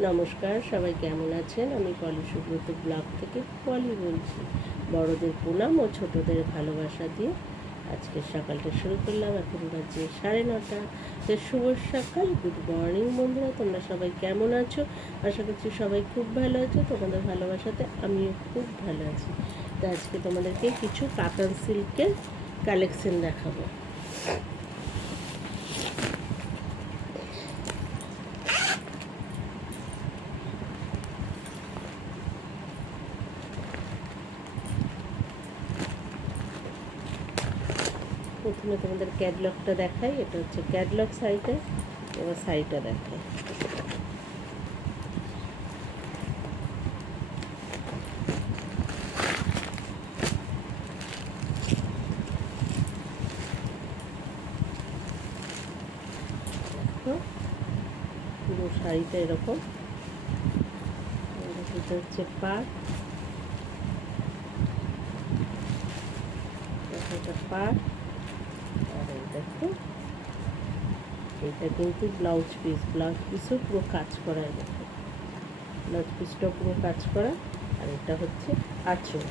নমস্কার, সবাই কেমন আছেন? আমি পলি সুব্রত ব্লগ থেকে পলি বলছি। বড়দের প্রণাম ও ছোটদের ভালোবাসা দিয়ে আজকে সকালটা শুরু করলাম। এখন বাজে সাড়ে নটা। তো শুভ সকাল, গুড মর্নিং বন্ধুরা, তোমরা সবাই কেমন আছো? আশা করছি সবাই খুব ভালো আছো। তোমাদের ভালোবাসাতে আমিও খুব ভালো আছি। তো আজকে তোমাদেরকে কিছু কাতান সিল্কের কালেকশন দেখাবো। প্রথমে তোমাদের ক্যাটলগটা দেখাই, এটা হচ্ছে ক্যাটলগ সাইটে, এবার শাড়িটা দেখাই। পুরো শাড়িটা এরকম। এটা হচ্ছে পাট এটা পাট আর দেখো। এটা কিন্তু ব্লাউজ পিস ব্লাউজ পিসও পুরো কাজ করা দেখো। ব্লাউজ পিসটাও পুরো কাজ করা, আর এটা হচ্ছে আঁচল।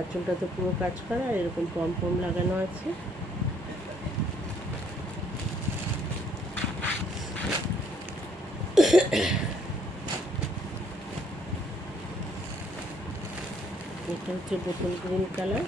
আঁচলটা তো পুরো কাজ করা, আর এরকম পম পম লাগানো আছে। এটা হচ্ছে বোতল গ্রিন কালার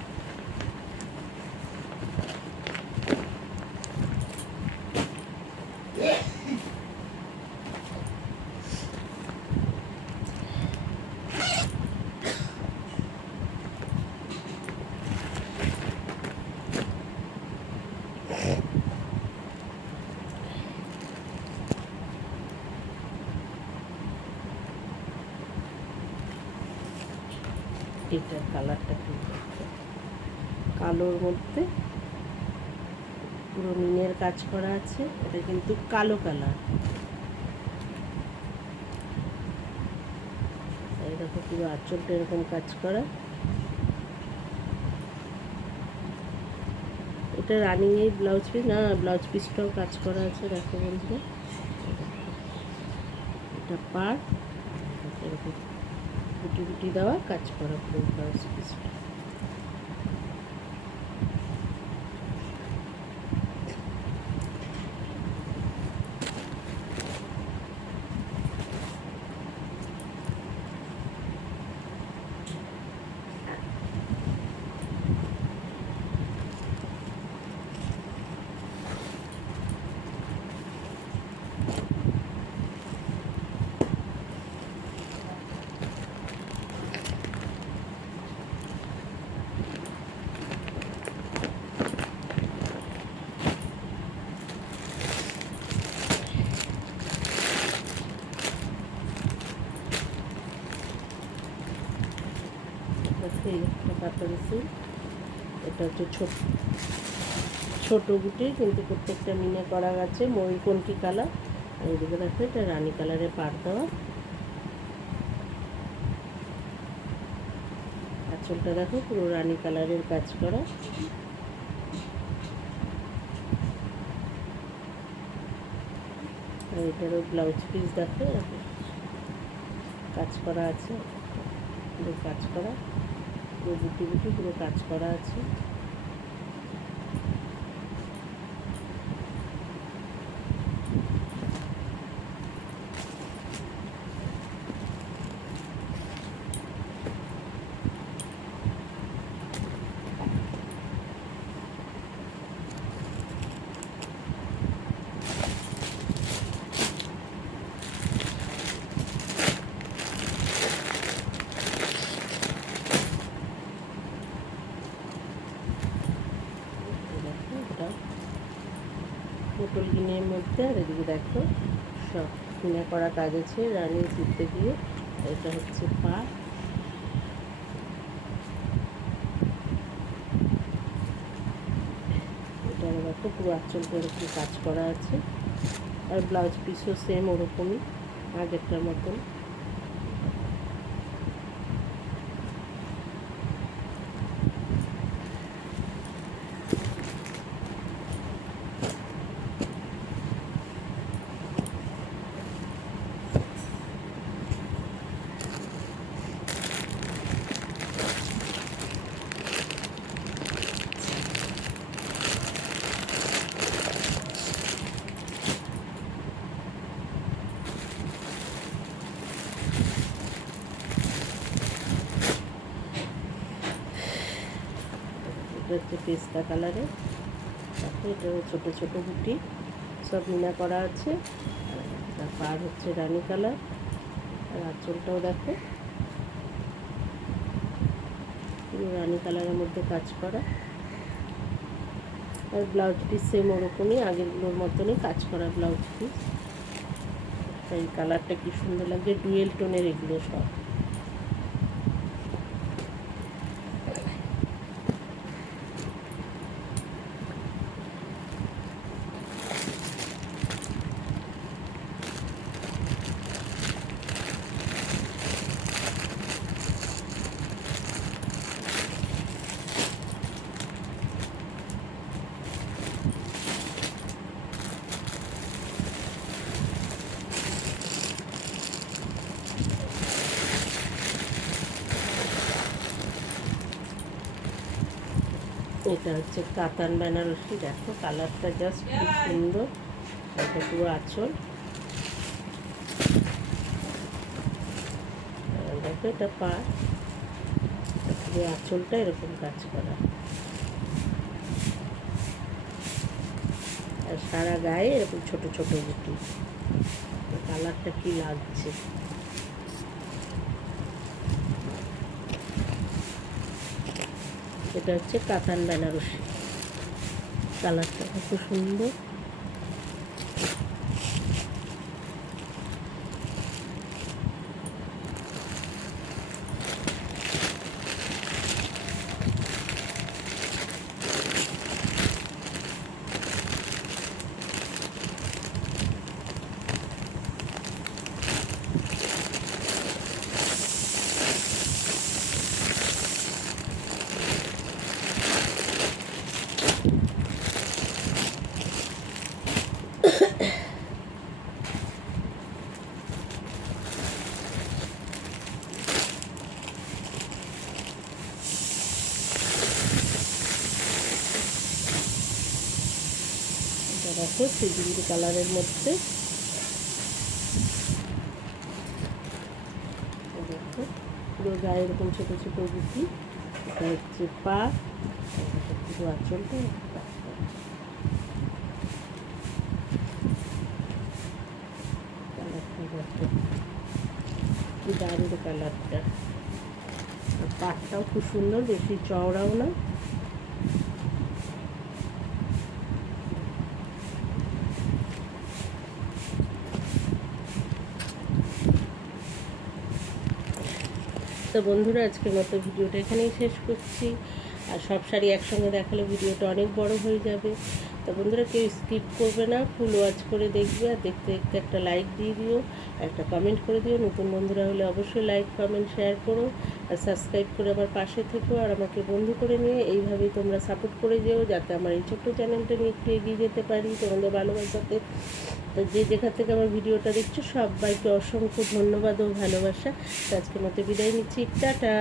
এটার কালারটা কি কালোর মধ্যে পুরো মিনের কাজ করা আছে, এটা কিন্তু কালো কালার। দেখো পুরো আঁচলটা এরকম কাজ করা। এটা রানিং এই ব্লাউজ পিস না ব্লাউজ পিসটাও কাজ করা আছে, দেখো বন্ধুরা। এটা পার এরকম গুটি গুটি দেওয়া কাজ করা পুরো ব্লাউজ পিসটা হচ্ছে এই একটা পাথরের সিল এটা হচ্ছে ছোট ছোট গুটি, কিন্তু প্রত্যেকটা মিনে করা গেছে ময়ূরকণ্ঠী কালার? আর এদিকে দেখো, এটা রানী কালারের পার দেওয়া। আঁচলটা দেখো, পুরো রানী কালারের কাজ করা। আর এটারও ব্লাউজ পিস দেখো, কাজ করা আছে কাজ করা। পুরো বুটি বুটি পুরো কাজ করা আছে এই দেখো এটা গিনের মধ্যে আর এদিকে দেখো সব কিনে করা কাজ আছে, রানী জিততে গিয়ে। এটা হচ্ছে পা এটা দেখো পুরো আঁচলটা এরকম কাজ করা আছে। আর ব্লাউজ পিসও সেম ওরকমই, আগেরটার মতন। হচ্ছে পেস্তা কালারের এটা ছোটো ছোটো গুটি, সব মিনা করা আছে। তার পার হচ্ছে রানী কালার, আর আঁচলটাও দেখো। পুরো রানী কালারের মধ্যে কাজ করা। আর ব্লাউজ পিস সেম ওরকমই, আগেরগুলোর মতনই কাজ করা ব্লাউজ পিস এই কালারটা কি সুন্দর লাগছে, ডুয়েল টোনের এগুলো সব। এটা হচ্ছে কাতান বেনারসি, দেখো কালারটা জাস্ট খুব সুন্দর। এটা পুরো আঁচল। দেখো এটা পা। আঁচলটা এরকম কাজ করা। আর সারা গায়ে এরকম ছোট ছোট গুটি। কালারটা কি লাগছে? এটা হচ্ছে কাতান বেনারসি। কালারটা খুব সুন্দর এটা দেখো সিজুরি কালারের মধ্যে। পুরো গায়ে এরকম ছোটো ছোটো গুটি এটা হচ্ছে পা পুরো আঁচলটা দারুণ কালারটা। পাটটাও খুব সুন্দর, বেশি চওড়াও না। তো বন্ধুরা, আজকের মতো ভিডিওটা এখানেই শেষ করছি। আর সব শাড়ি একসঙ্গে দেখালে ভিডিওটা অনেক বড় হয়ে যাবে। তো বন্ধুরা কেউ স্কিপ করবে না ফুল ওয়াচ করে দেখবে আর দেখতে দেখতে একটা লাইক দিয়ে দিও, একটা কমেন্ট করে দিও। নতুন বন্ধুরা হলে অবশ্যই লাইক কমেন্ট শেয়ার করো আর সাবস্ক্রাইব করে আমার পাশে থেকো আর আমাকে বন্ধু করে নিয়ে এইভাবেই তোমরা সাপোর্ট করে যেও যাতে আমার এই ছোট্ট চ্যানেলটা নিয়ে একটু এগিয়ে যেতে পারি তোমাদের ভালোবাসাতে। তো যে যেখান থেকে আমার ভিডিওটা দেখছ, সবাইকে অসংখ্য ধন্যবাদ ও ভালোবাসা। আজকের মতো বিদায় নিচ্ছি। টাটা!